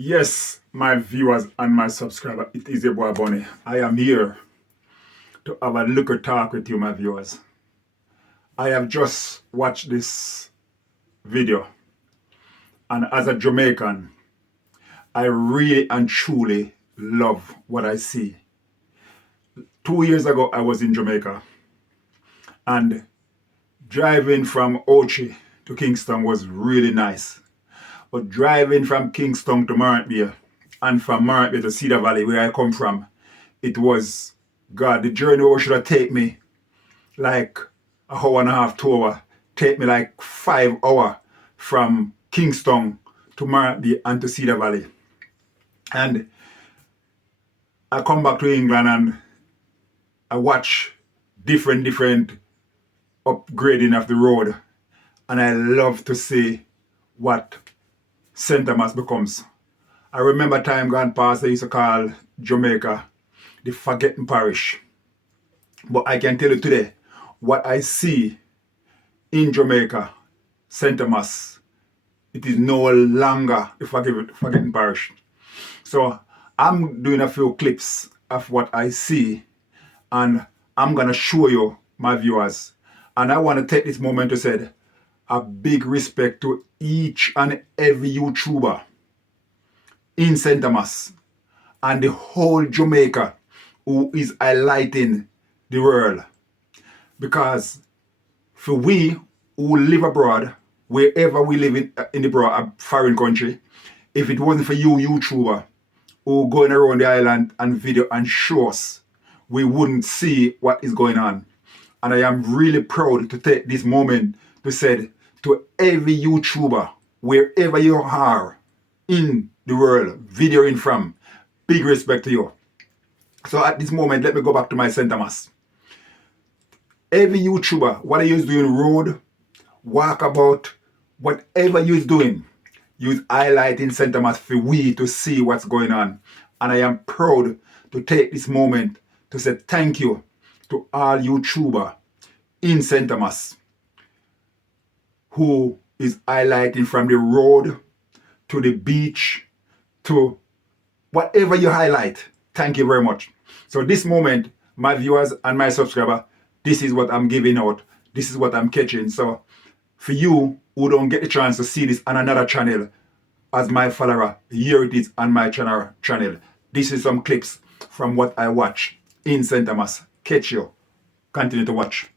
Yes, my viewers and my subscribers, it is your boy Bunny. I am here to have a little talk with you, my viewers. I have just watched this video, and as a Jamaican, I really and truly love what I see. 2 years ago, I was in Jamaica, and driving from Ochi to Kingston was really nice. But driving from Kingston to Morant and from Morant to Cedar Valley, where I come from, it was, God, the journey should have taken me like an hour and a half, 2 hours. Take me like 5 hours from Kingston to Morant and to Cedar Valley. And I come back to England and I watch different upgrading of the road. And I love to see what St. Thomas becomes. I remember time gone past they used to call Jamaica the forgotten parish. But I can tell you today, what I see in Jamaica, St. Thomas, it is no longer the forgotten parish. So I'm doing a few clips of what I see, and I'm going to show you, my viewers. And I want to take this moment to say a big respect to each and every YouTuber in St. Thomas and the whole Jamaica who is highlighting the world. Because for we who live abroad, wherever we live in the a foreign country, if it wasn't for you YouTuber who going around the island and video and show us, we wouldn't see what is going on. And I am really proud to take this moment to say to every YouTuber, wherever you are in the world, videoing from, big respect to you. So at this moment, let me go back to my St. Thomas. Every YouTuber, what you doing, road, walkabout, whatever you're doing, you're highlighting St. Thomas for we to see what's going on. And I am proud to take this moment to say thank you to all YouTuber in St. Thomas who is highlighting from the road to the beach to whatever you highlight. Thank you very much. So this moment, my viewers and my subscriber, this is what I'm giving out. This is what I'm catching. So for you who don't get the chance to see this on another channel, as my follower, here it is on my channel. This is some clips from what I watch in St. Thomas. Catch you. Continue to watch.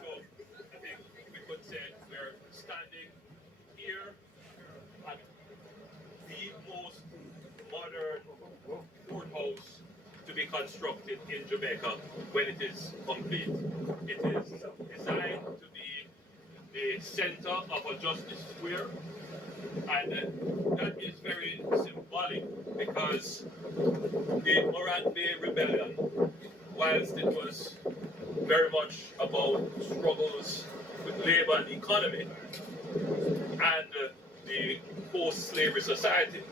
So I think we could say we're standing here at the most modern courthouse to be constructed in Jamaica when it is complete. It is designed to be the center of a justice square, and that is very symbolic because the Morant Bay Rebellion, whilst it was very much about struggles with labor and economy and the post-slavery society,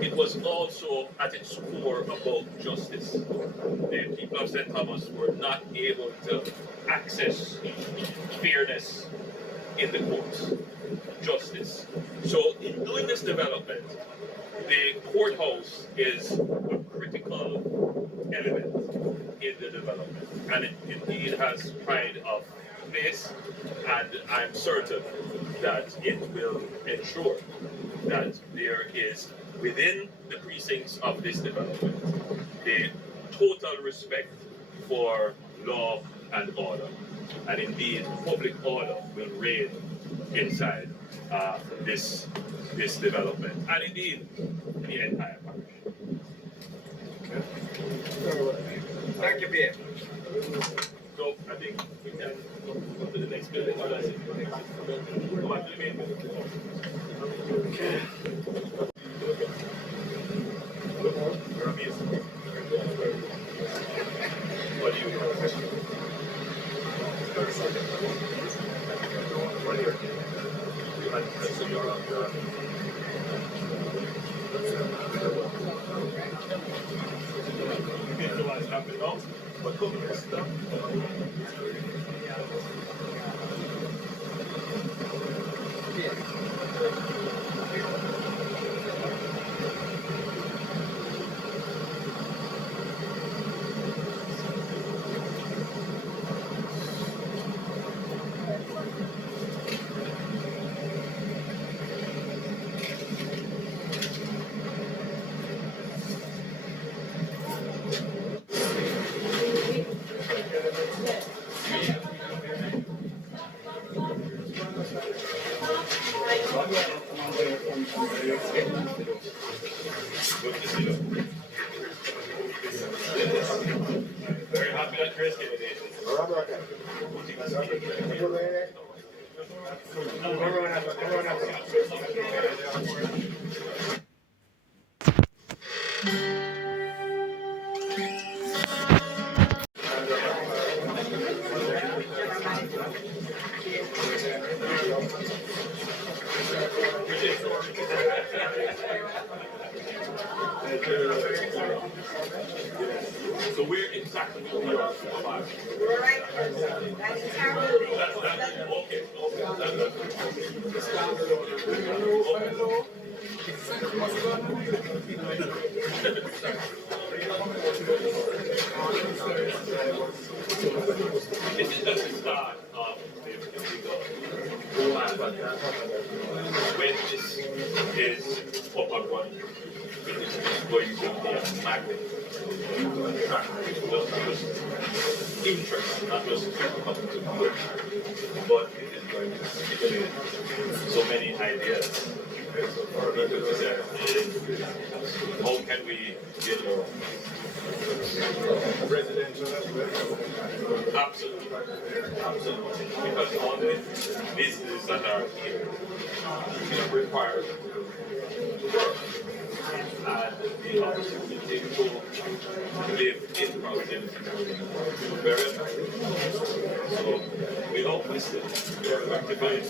it was also at its core about justice. The people of St. Thomas were not able to access fairness in the courts, justice. So in doing this development, the courthouse is a critical element in the development, and it indeed has pride of place, and I'm certain that it will ensure that there is within the precincts of this development the total respect for law and order, and indeed public order will reign inside this development, and indeed the entire parish. Thank you, Pierre. So I think we can go to the next building. Or that's it. Come on to the main building. You're amazing. What do you know? What are But come here, stop. Good to see you. Very happy that Chris came today. So where exactly will be our supervisor? We're right here. That is our building. Okay. This is just the start of the plan. When this is up and running, it is going to be a magnet. Just interest, not just coming to work, but it is going to stimulate so many ideas for people to say, how can we get more residential? Absolutely. Because all the businesses that are here require to work and the opportunity to live in proximity to very effective. So we hope we still very effective.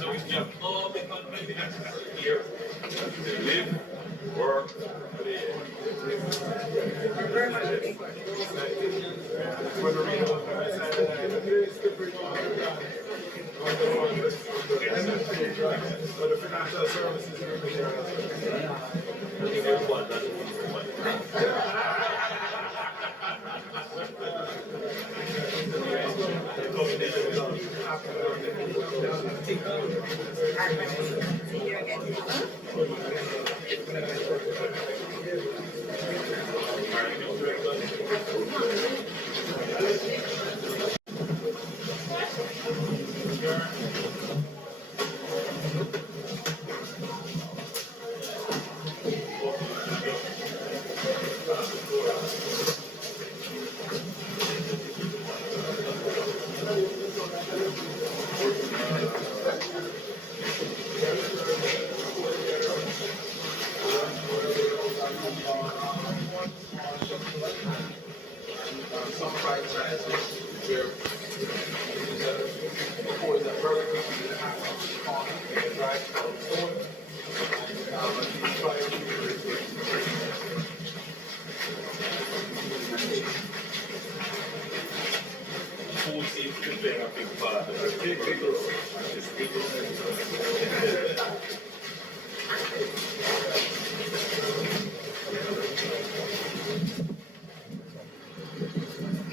So we have all the content necessary here to live, work, play. Financial services will be there as well. I think there's one that one. See you again. Some franchises where before the very quickly the half of the corner and drive down stone. And we try Food seems to be playing a big part. big role.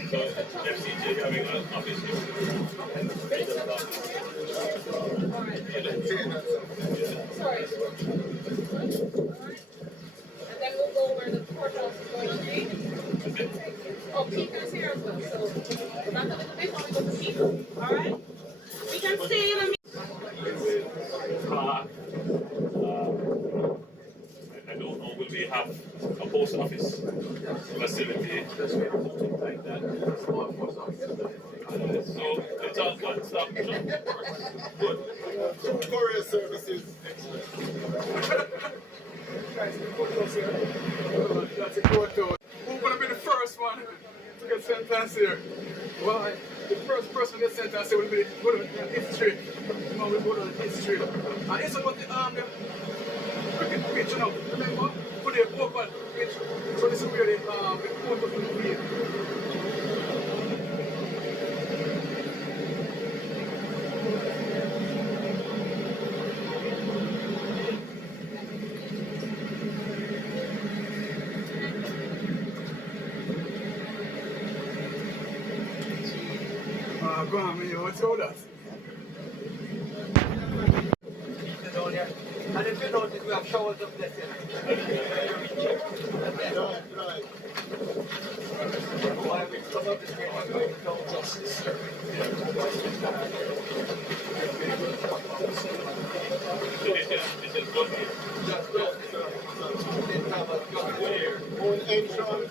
So FCJ having an office Sorry. And then we'll go where the courthouse is going to be. Oh, Peter's here as well, so that's a little bit while we go to Peter. Alright? We can stay in a park. I don't know, will we have a post office facility? Something like that. So it's all one stop shop. Good. Courier services. That's a courthouse. Who's going to be the first one to get sentenced here? Well, the first person to get sentenced here will be history. We'll go to the history. And it's about the cricket pitch, you know. Remember? Put the open pitch. So this is where the court will be. Go on, man, what's all that? And if you notice, we have showers of blessing. Why we come up this way and go to justice, sir. This is good. Own entrance.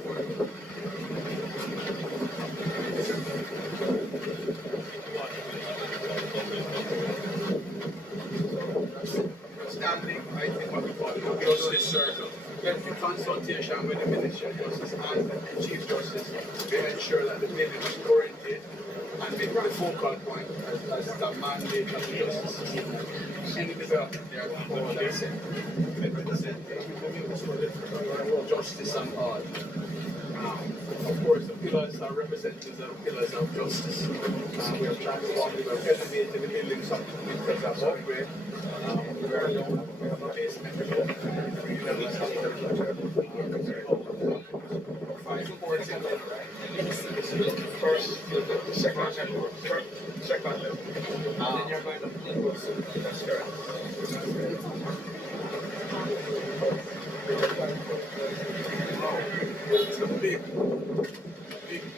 Standing, I think what we call the justice circle. Get the consultation with the Ministry of Justice and the Chief Justice to ensure that the bill is corrected and make the focal point as the mandate of the justice system. Any development there before that's it. Justice and all. Of course, the pillars are representatives of the pillars of justice. We are transforming, we are elevating the buildings up because of upgrade. We are now we have a basement below. 3 levels of 5 floors in there, right? First, second level. Second level. Then you're going up the floors. That's correct. It's a big,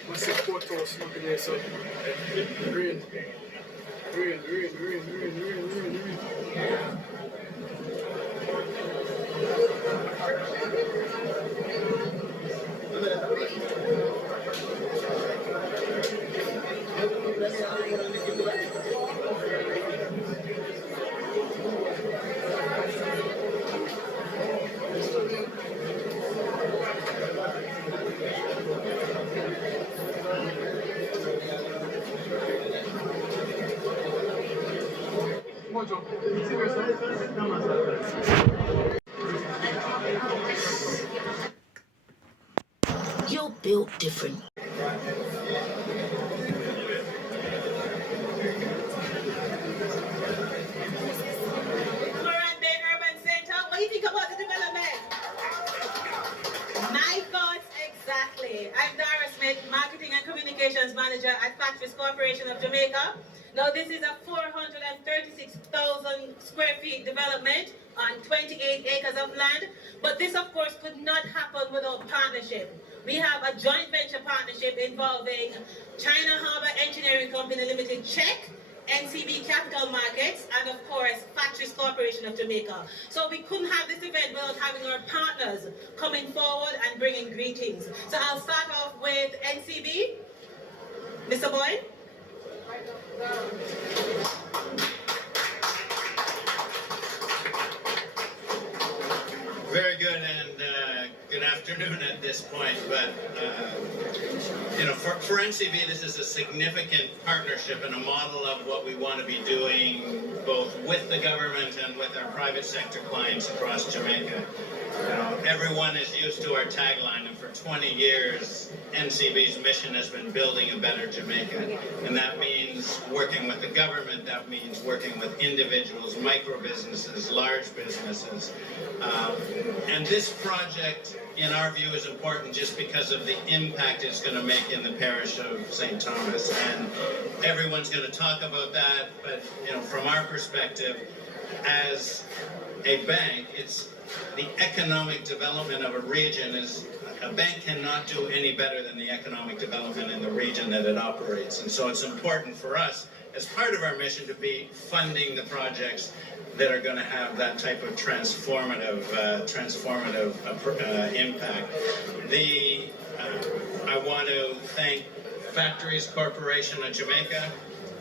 massive courthouse looking here, so green. You're built different. Morant, baby. My thoughts exactly. I'm Dara Smith, Marketing and Communications Manager at Factories Corporation of Jamaica. Now this is a 436,000 square feet development on 28 acres of land, but this of course could not happen without partnership. We have a joint venture partnership involving China Harbour Engineering Company Limited, Czech, NCB Capital Markets, and of course, Factories Corporation of Jamaica. So we couldn't have this event without having our partners coming forward and bringing greetings. So I'll start off with NCB. Mr. Boyd. Very good, and good afternoon at this point. But for NCB, this is a significant partnership and a model of what we want to be doing both with the government and with our private sector clients across Jamaica. Everyone is used to our tagline, and for 20 years, NCB's mission has been building a better Jamaica. And that means working with the government, that means working with individuals, micro businesses, large businesses. And this project, in our view, is important just because of the impact it's going to make in the parish of St. Thomas. And everyone's going to talk about that, but from our perspective, as a bank, it's the economic development of a region is, a bank cannot do any better than the economic development in the region that it operates. And so it's important for us, as part of our mission, to be funding the projects that are going to have that type of transformative impact. I want to thank Factories Corporation of Jamaica.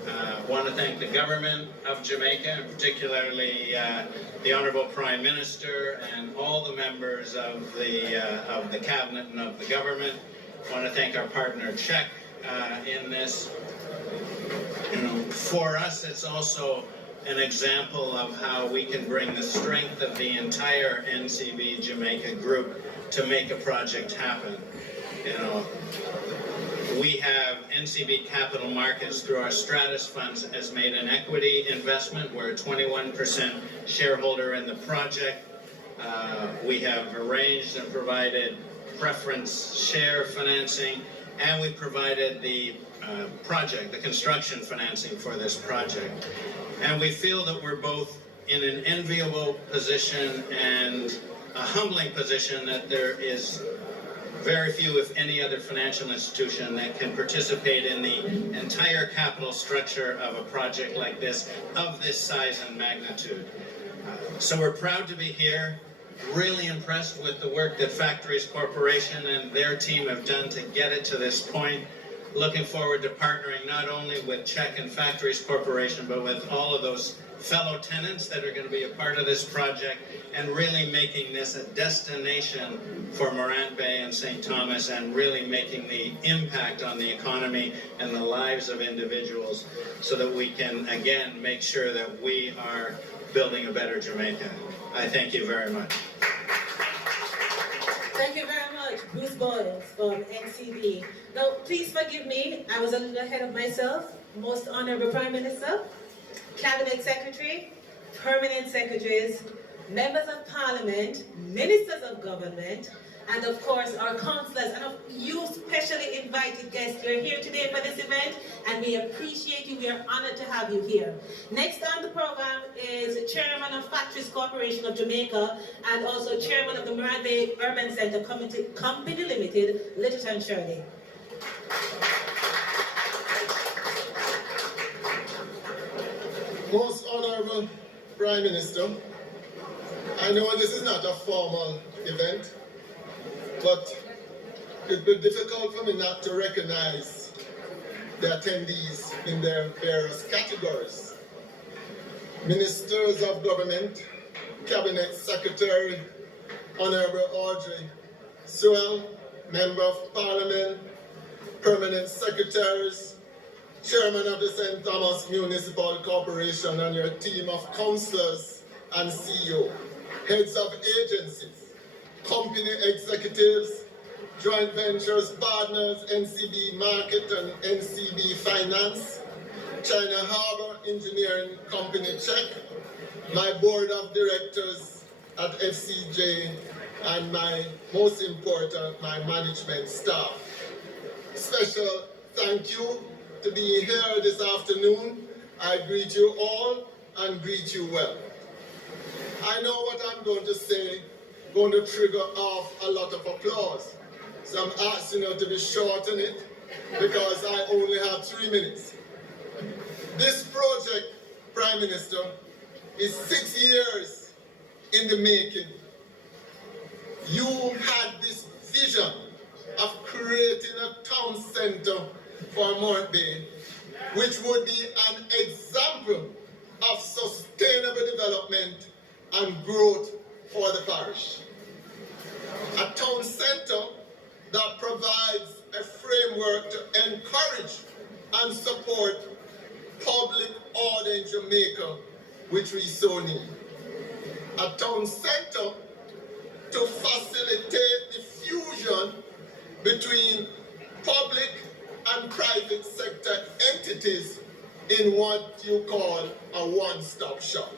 I want to thank the government of Jamaica, and particularly the Honourable Prime Minister and all the members of the cabinet and of the government. I want to thank our partner Czech in this. For us, it's also an example of how we can bring the strength of the entire NCB Jamaica group to make a project happen. We have NCB Capital Markets through our Stratus funds has made an equity investment. We're a 21% shareholder in the project. We have arranged and provided preference share financing, and we provided the construction financing for this project. And we feel that we're both in an enviable position and a humbling position that there is very few, if any, other financial institution that can participate in the entire capital structure of a project like this, of this size and magnitude. So we're proud to be here, really impressed with the work that Factories Corporation and their team have done to get it to this point. Looking forward to partnering not only with Czech and Factories Corporation, but with all of those fellow tenants that are going to be a part of this project, and really making this a destination for Morant Bay and St. Thomas, and really making the impact on the economy and the lives of individuals, so that we can again make sure that we are building a better Jamaica. I thank you very much. Thank you very much, Bruce Boyle from NCB. Now, please forgive me, I was a little ahead of myself. Most Honourable Prime Minister, Cabinet Secretary, Permanent Secretaries, Members of Parliament, Ministers of Government, and of course our councillors, and you specially invited guests. You're here today for this event, and we appreciate you. We are honored to have you here. Next on the program is Chairman of Factories Corporation of Jamaica, and also Chairman of the Morant Bay Urban Centre Company Limited, Littleton Shirley. Most Honourable Prime Minister, I know this is not a formal event, but it'd be difficult for me not to recognize the attendees in their various categories. Ministers of Government, Cabinet Secretary, Honourable Audrey Sewell, Member of Parliament, Permanent Secretaries, Chairman of the St. Thomas Municipal Corporation, and your team of councillors and CEO, heads of agencies, company executives, joint ventures, partners, NCB Market and NCB Finance, China Harbour Engineering Company Czech, my board of directors at FCJ and most important, my management staff. Special thank you to be here this afternoon. I greet you all and greet you well. I know what I'm going to say, going to trigger off a lot of applause. So I'm asking you to be short on it because I only have 3 minutes. This project, Prime Minister, is 6 years in the making. You had this vision of creating a town center for Morant Bay, which would be an example of sustainable development and growth for the parish. A town center that provides a framework to encourage and support public order in Jamaica, which we so need. A town center to facilitate the fusion between public and private sector entities in what you call a one-stop shop,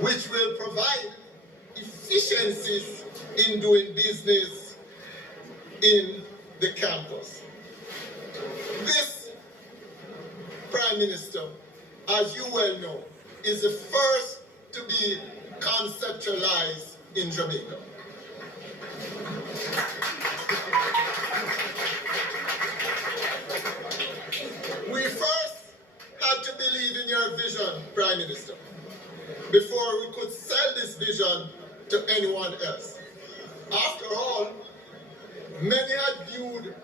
which will provide efficiencies in doing business in the campus. This, Prime Minister, as you well know, is the first to be conceptualized in Jamaica. We first had to believe in your vision, Prime Minister, before we could sell this vision to anyone else. After all, many had viewed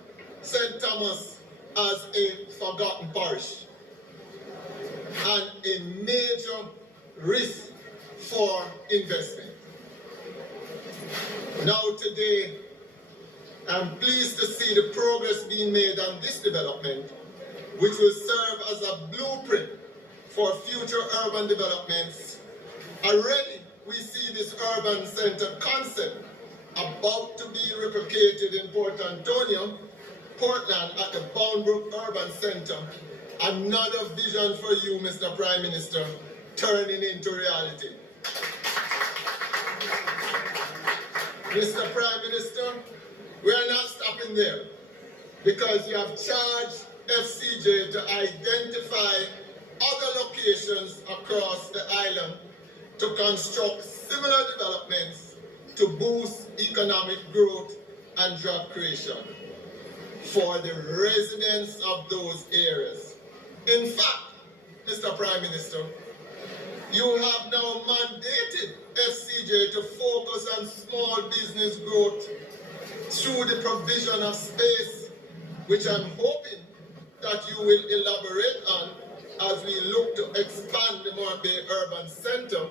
St. Thomas as a forgotten parish and a major risk for investment. Now today, I'm pleased to see the progress being made on this development, which will serve as a blueprint for future urban developments. Already, we see this urban center concept about to be replicated in Port Antonio, Portland at the Boundbrook Urban Center. Another vision for you, Mr. Prime Minister, turning into reality. Mr. Prime Minister, we are not stopping there because you have charged FCJ to identify other locations across the island to construct similar developments to boost economic growth and job creation for the residents of those areas. In fact, Mr. Prime Minister, you have now mandated FCJ to focus on small business growth through the provision of space, which I'm hoping that you will elaborate on as we look to expand the Morant Bay Urban Center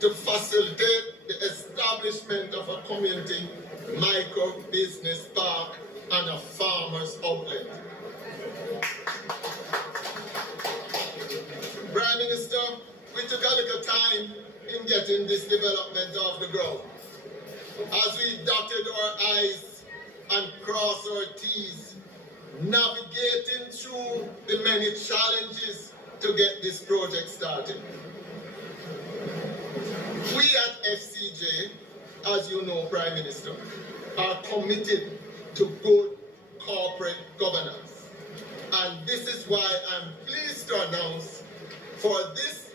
to facilitate the establishment of a community micro-business park and a farmer's outlet. Prime Minister, we took a little time in getting this development off the ground. As we dotted our I's and crossed our T's, navigating through the many challenges to get this project started. We at FCJ, as you know, Prime Minister, are committed to good corporate governance. And this is why I'm pleased to announce for this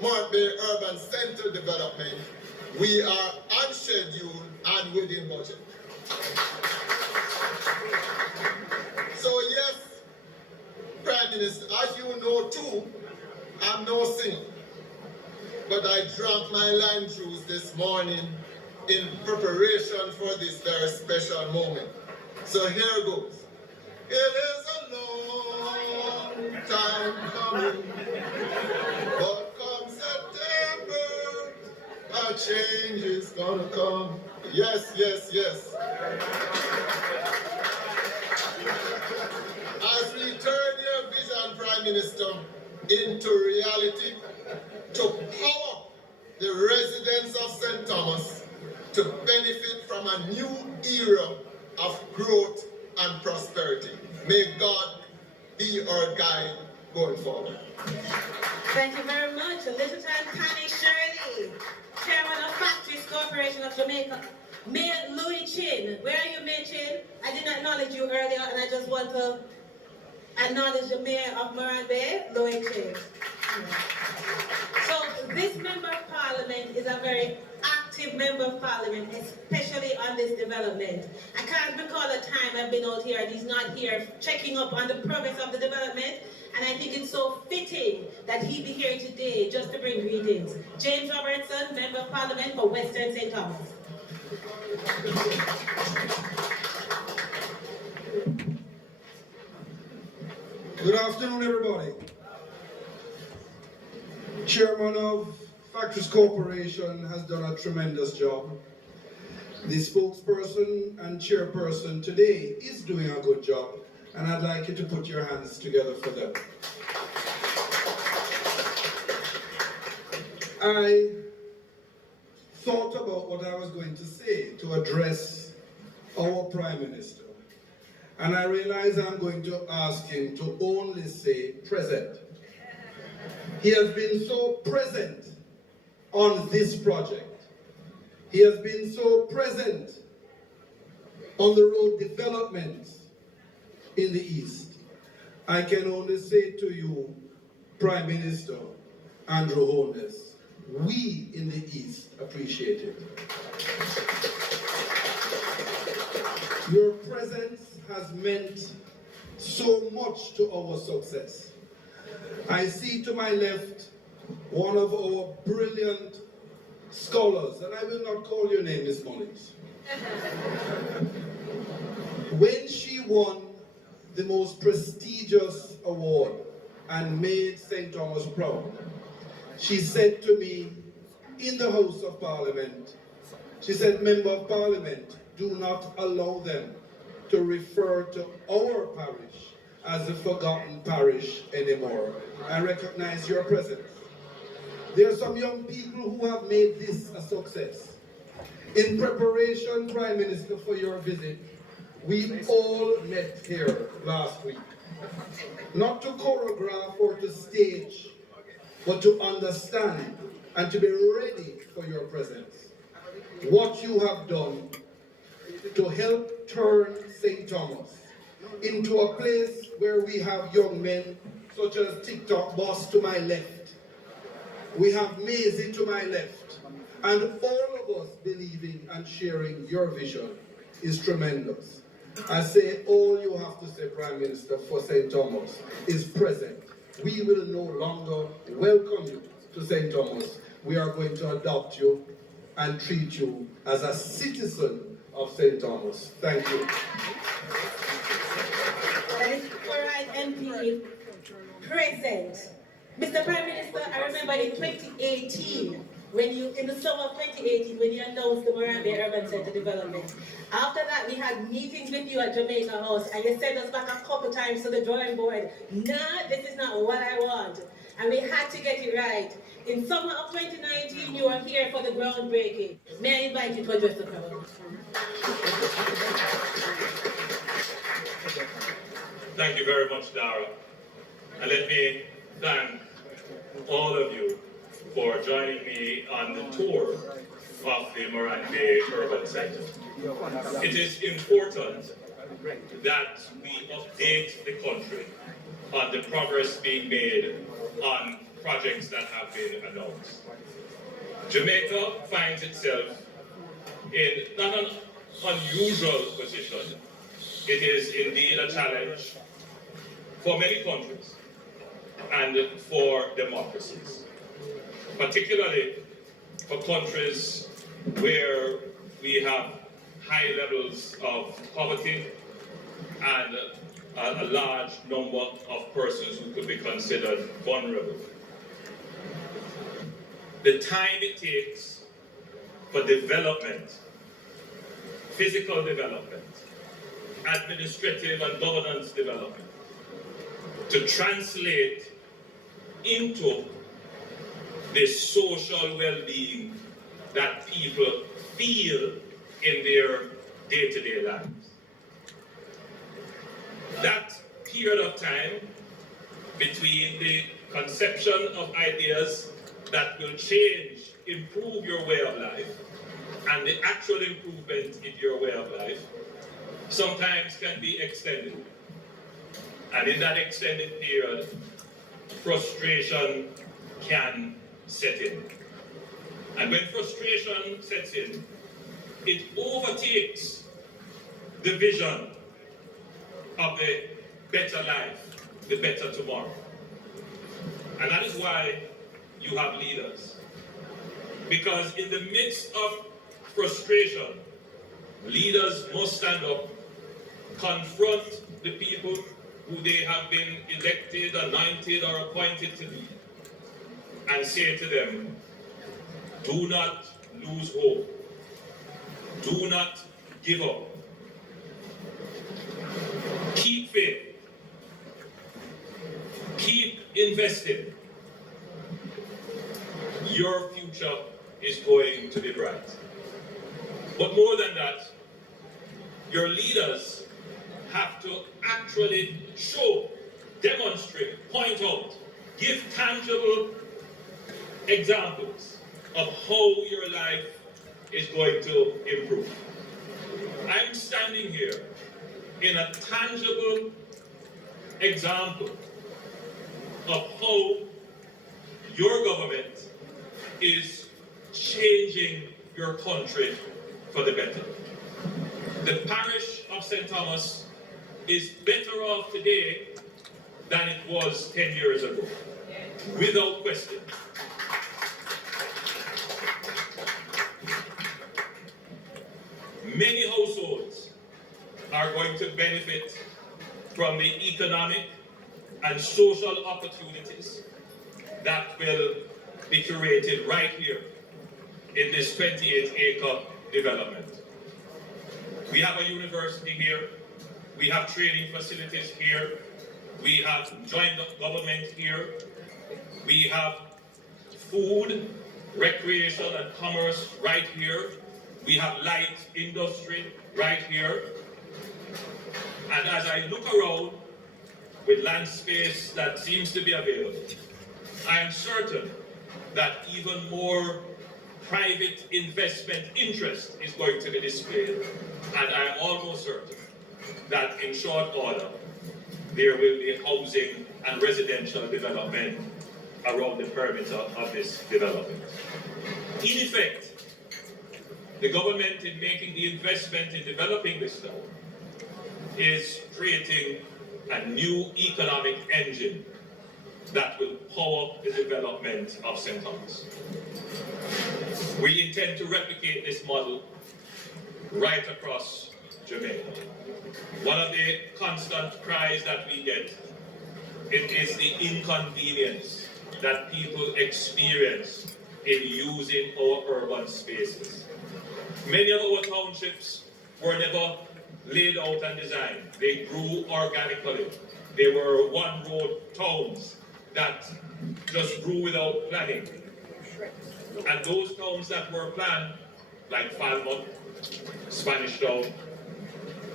Morant Bay Urban Center development, we are on schedule and within budget. So yes, Prime Minister, as you know too, I'm no singer, but I drank my lime juice this morning in preparation for this very special moment. So here goes. It is a long time coming, but come September, a change is gonna come. Yes, yes, yes. As we turn your vision, Prime Minister, into reality, to power the residents of St. Thomas to benefit from a new era of growth and prosperity. May God be our guide going forward. Thank you very much. A little time, Connie Shirley, Chairman of Factories Corporation of Jamaica. Mayor Louis Chin. Where are you, Mayor Chin? I didn't acknowledge you earlier, and I just want to acknowledge the Mayor of Morant Bay, Louis Chin. So this Member of Parliament is a very active Member of Parliament, especially on this development. I can't recall a time I've been out here and he's not here checking up on the progress of the development, and I think it's so fitting that he be here today just to bring greetings. James Robertson, Member of Parliament for Western St. Thomas. Good afternoon, everybody. Chairman of Factories Corporation has done a tremendous job. The spokesperson and chairperson today is doing a good job, and I'd like you to put your hands together for them. I thought about what I was going to say to address our Prime Minister, and I realize I'm going to ask him to only say present. He has been so present on this project. He has been so present on the road development in the East. I can only say to you, Prime Minister Andrew Holness, we in the East appreciate it. Your presence has meant so much to our success. I see to my left one of our brilliant scholars, and I will not call your name, Miss Mullins. When she won the most prestigious award and made St. Thomas proud, she said to me in the House of Parliament, she said, Member of Parliament, do not allow them to refer to our parish as a forgotten parish anymore. I recognize your presence. There are some young people who have made this a success. In preparation, Prime Minister, for your visit, we all met here last week. Not to choreograph or to stage, but to understand and to be ready for your presence. What you have done to help turn St. Thomas into a place where we have young men such as TikTok boss to my left. We have Maisie to my left. And all of us believing and sharing your vision is tremendous. I say all you have to say, Prime Minister, for St. Thomas is present. We will no longer welcome you to St. Thomas. We are going to adopt you and treat you as a citizen of St. Thomas. Thank you. That is Morant MP present. Mr. Prime Minister, I remember in 2018, in the summer of 2018, when you announced the Morant Bay Urban Center development. After that, we had meetings with you at Jamaica House, and you sent us back a couple times to the drawing board. Nah, this is not what I want. And we had to get it right. In summer of 2019, you were here for the groundbreaking. May I invite you to address the crowd? Thank you very much, Dara. And let me thank all of you for joining me on the tour of the Morant Bay Urban Center. It is important that we update the country on the progress being made on projects that have been announced. Jamaica finds itself in not an unusual position. It is indeed a challenge for many countries and for democracies, particularly for countries where we have high levels of poverty and a large number of persons who could be considered vulnerable. The time it takes for development, physical development, administrative and governance development, to translate into the social well-being that people feel in their day-to-day lives. That period of time between the conception of ideas that will change, improve your way of life, and the actual improvement in your way of life sometimes can be extended. And in that extended period, frustration can set in. And when frustration sets in, it overtakes the vision of the better life, the better tomorrow. And that is why you have leaders. Because in the midst of frustration, leaders must stand up, confront the people who they have been elected, anointed, or appointed to lead, and say to them, do not lose hope. Do not give up. Keep faith. Keep investing. Your future is going to be bright. But more than that, your leaders have to actually show, demonstrate, point out, give tangible examples of how your life is going to improve. I'm standing here in a tangible example of how your government is changing your country for the better. The parish of St. Thomas is better off today than it was 10 years ago, without question. Many households are going to benefit from the economic and social opportunities that will be created right here in this 28-acre development. We have a university here, we have training facilities here, we have joint government here, we have food, recreation and commerce right here, we have light industry right here. And as I look around with land space that seems to be available, I am certain that even more private investment interest is going to be displayed. And I am almost certain that in short order, there will be housing and residential development around the perimeter of this development. In effect, the government, in making the investment in developing this town, is creating a new economic engine that will power the development of St. Thomas. We intend to replicate this model right across Jamaica. One of the constant cries that we get, it is the inconvenience that people experience in using our urban spaces. Many of our townships were never laid out and designed. They grew organically. They were one-road towns that just grew without planning. And those towns that were planned, like Falmouth, Spanish Town,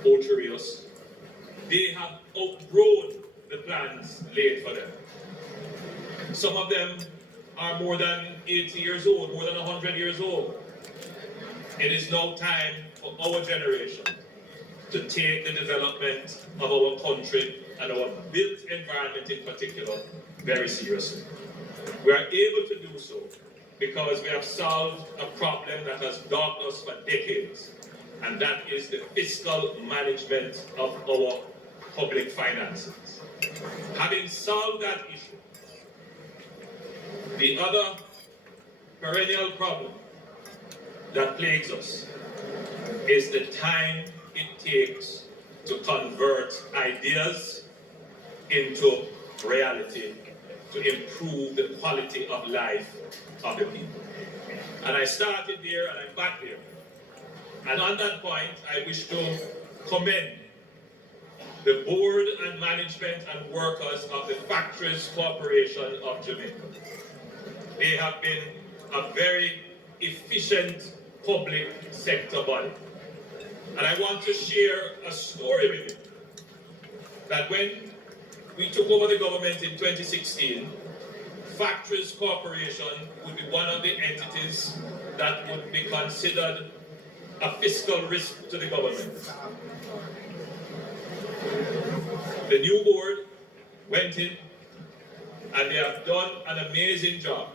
Ocho Rios, they have outgrown the plans laid for them. Some of them are more than 80 years old, more than 100 years old. It is now time for our generation to take the development of our country and our built environment in particular very seriously. We are able to do so because we have solved a problem that has dogged us for decades, and that is the fiscal management of our public finances. Having solved that issue, the other perennial problem that plagues us is the time it takes to convert ideas into reality, to improve the quality of life of the people. And I started there and I'm back there. And on that point, I wish to commend the board and management and workers of the Factories Corporation of Jamaica. They have been a very efficient public sector body. And I want to share a story with you that when we took over the government in 2016, Factories Corporation would be one of the entities that would be considered a fiscal risk to the government. The new board went in and they have done an amazing job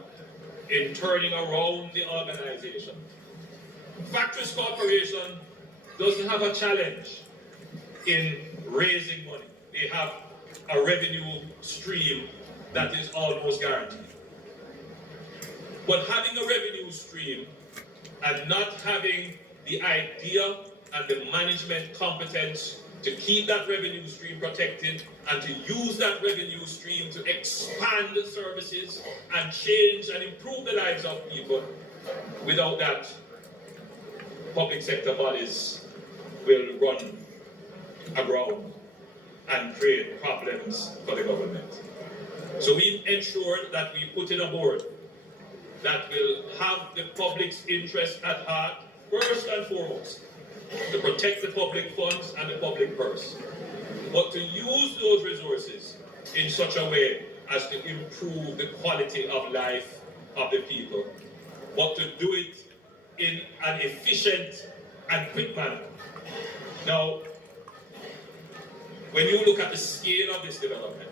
in turning around the organization. Factories Corporation doesn't have a challenge in raising money. They have a revenue stream that is almost guaranteed. But having a revenue stream and not having the idea and the management competence to keep that revenue stream protected and to use that revenue stream to expand the services and change and improve the lives of people, without that, public sector bodies will run aground and create problems for the government. So we ensured that we put in a board that will have the public's interest at heart first and foremost, to protect the public funds and the public purse, but to use those resources in such a way as to improve the quality of life of the people, but to do it in an efficient and quick manner. Now, when you look at the scale of this development,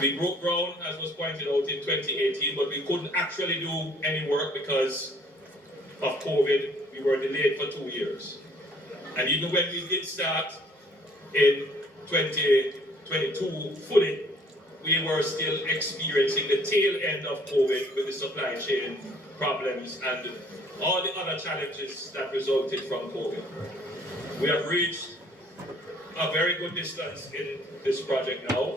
we broke ground, as was pointed out, in 2018, but we couldn't actually do any work because of COVID. We were delayed for 2 years. And even when we did start in 2022 fully, we were still experiencing the tail end of COVID with the supply chain problems and all the other challenges that resulted from COVID. We have reached a very good distance in this project now.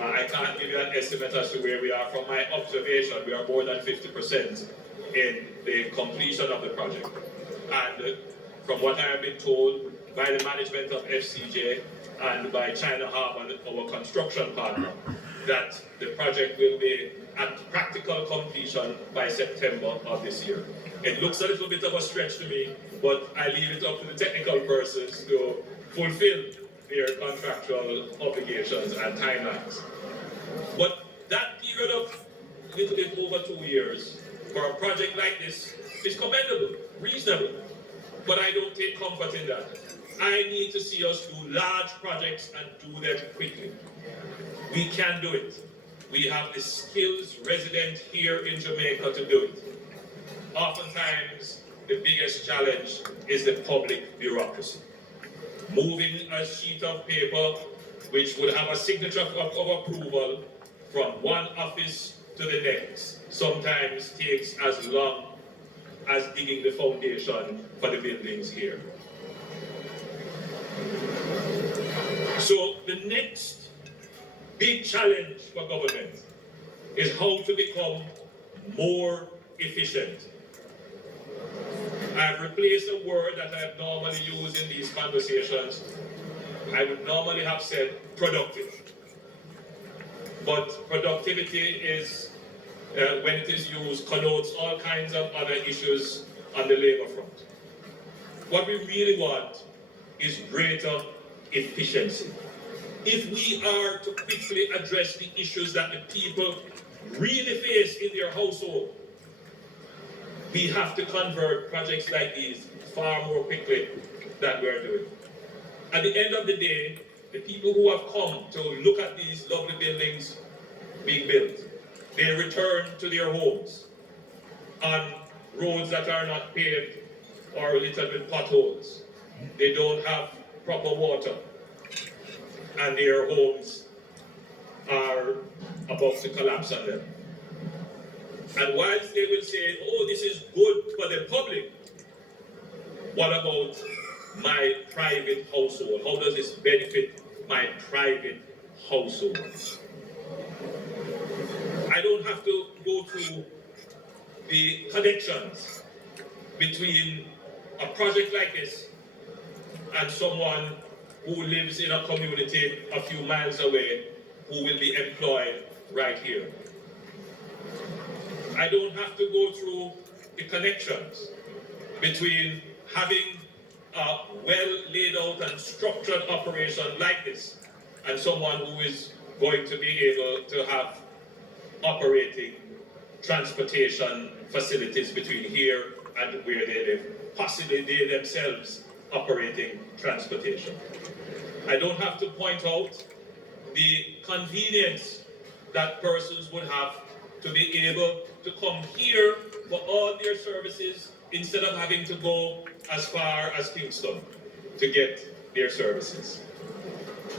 I can't give you an estimate as to where we are. From my observation, we are more than 50% in the completion of the project. And from what I have been told by the management of FCJ and by China Harbour, our construction partner, that the project will be at practical completion by September of this year. It looks a little bit of a stretch to me, but I leave it up to the technical persons to fulfill their contractual obligations and timelines. But that period of little bit over 2 years for a project like this is commendable, reasonable, but I don't take comfort in that. I need to see us do large projects and do them quickly. We can do it. We have the skills resident here in Jamaica to do it. Oftentimes, the biggest challenge is the public bureaucracy. Moving a sheet of paper which would have a signature of approval from one office to the next sometimes takes as long as digging the foundation for the buildings here. So the next big challenge for government is how to become more efficient. I've replaced a word that I normally use in these conversations. I would normally have said productive. But productivity is, when it is used, connotes all kinds of other issues on the labor front. What we really want is greater efficiency. If we are to quickly address the issues that the people really face in their household, we have to convert projects like these far more quickly than we're doing. At the end of the day, the people who have come to look at these lovely buildings being built, they return to their homes on roads that are not paved or littered with potholes. They don't have proper water, and their homes are about to collapse on them. And whilst they will say, oh, this is good for the public, what about my private household? How does this benefit my private household? I don't have to go through the connections between a project like this and someone who lives in a community a few miles away who will be employed right here. I don't have to go through the connections between having a well laid out and structured operation like this and someone who is going to be able to have operating transportation facilities between here and where they live, possibly they themselves operating transportation. I don't have to point out the convenience that persons would have to be able to come here for all their services instead of having to go as far as Kingston to get their services.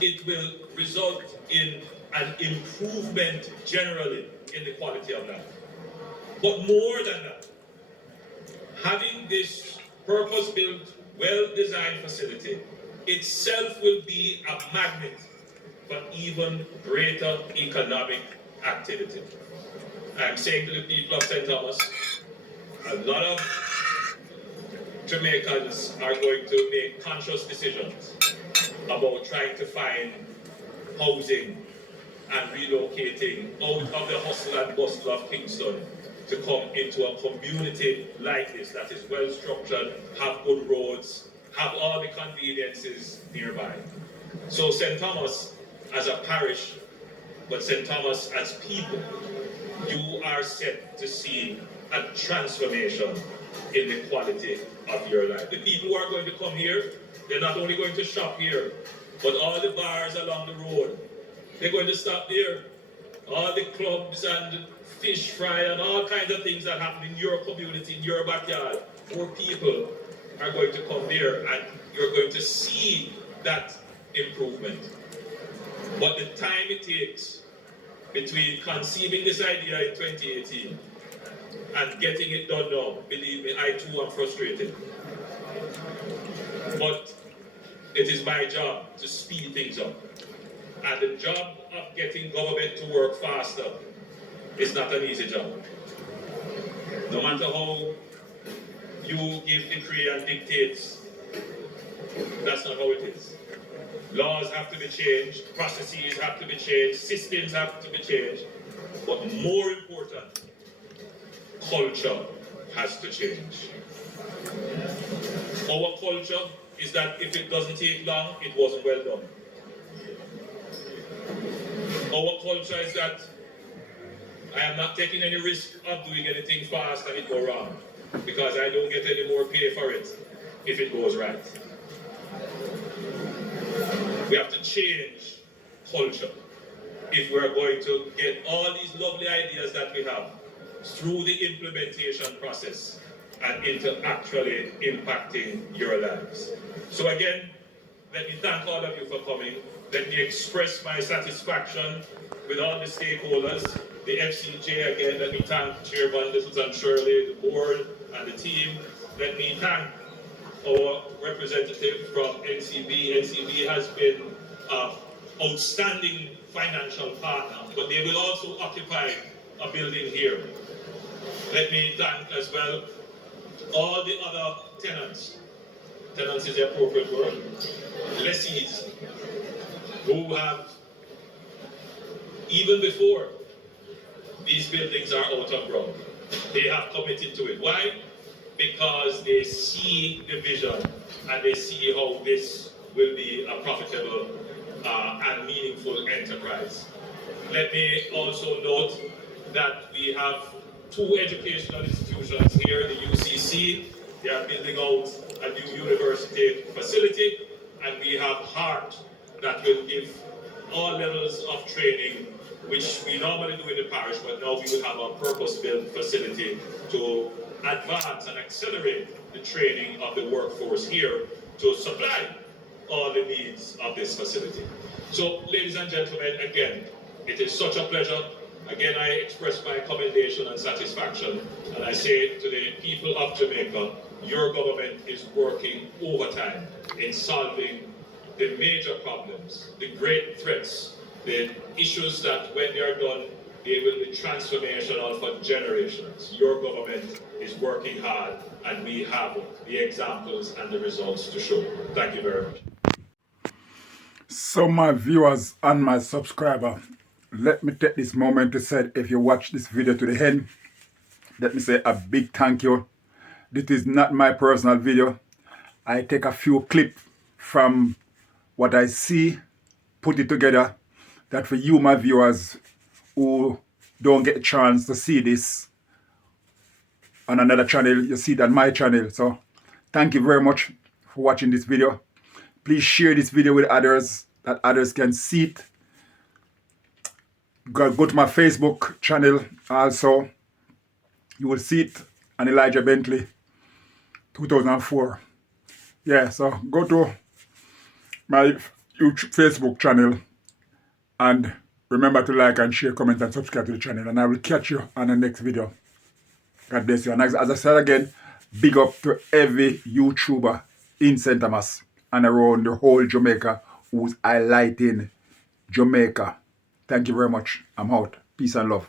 It will result in an improvement generally in the quality of life. But more than that, having this purpose-built, well-designed facility itself will be a magnet for even greater economic activity. I'm saying to the people of St. Thomas, a lot of Jamaicans are going to make conscious decisions about trying to find housing and relocating out of the hustle and bustle of Kingston to come into a community like this that is well structured, have good roads, have all the conveniences nearby. So St. Thomas as a parish, but St. Thomas as people, you are set to see a transformation in the quality of your life. The people who are going to come here, they're not only going to shop here, but all the bars along the road, they're going to stop there. All the clubs and fish fry and all kinds of things that happen in your community, in your backyard, more people are going to come there and you're going to see that improvement. But the time it takes between conceiving this idea in 2018 and getting it done now, believe me, I too am frustrated. But it is my job to speed things up. And the job of getting government to work faster is not an easy job. No matter how you give decree and dictates, that's not how it is. Laws have to be changed, processes have to be changed, systems have to be changed. But more important, culture has to change. Our culture is that if it doesn't take long, it wasn't well done. Our culture is that I am not taking any risk of doing anything fast and it go wrong, because I don't get any more pay for it if it goes right. We have to change culture if we're going to get all these lovely ideas that we have through the implementation process and into actually impacting your lives. So again, let me thank all of you for coming. Let me express my satisfaction with all the stakeholders, the FCJ again. Let me thank Chairman Littleton Shirley, the board, and the team. Let me thank our representative from NCB. NCB has been an outstanding financial partner, but they will also occupy a building here. Let me thank as well all the other tenants. Tenants is the appropriate word. Lessees, who have, even before these buildings are out of ground, they have committed to it. Why? Because they see the vision and they see how this will be a profitable and meaningful enterprise. Let me also note that we have two educational institutions here, the UCC. They are building out a new university facility, and we have HEART that will give all levels of training, which we normally do in the parish, but now we will have a purpose-built facility to advance and accelerate the training of the workforce here to supply all the needs of this facility. So, ladies and gentlemen, again, it is such a pleasure. Again, I express my commendation and satisfaction, and I say to the people of Jamaica, your government is working overtime in solving the major problems, the great threats, the issues that when they are done, they will be transformational for generations. Your government is working hard, and we have the examples and the results to show. Thank you very much. So my viewers and my subscriber, let me take this moment to say, if you watch this video to the end, let me say a big thank you. This is not my personal video. I take a few clips from what I see, put it together, that for you, my viewers, who don't get a chance to see this, on another channel, you see it on my channel. So thank you very much for watching this video. Please share this video with others, that others can see it. Go to my Facebook channel also. You will see it on Elijah Bentley 2004. Yeah, so go to my YouTube Facebook channel and remember to like and share, comment and subscribe to the channel, and I will catch you on the next video. God bless you. And as I said again, big up to every YouTuber in St. Thomas and around the whole Jamaica who's highlighting Jamaica. Thank you very much. I'm out. Peace and love.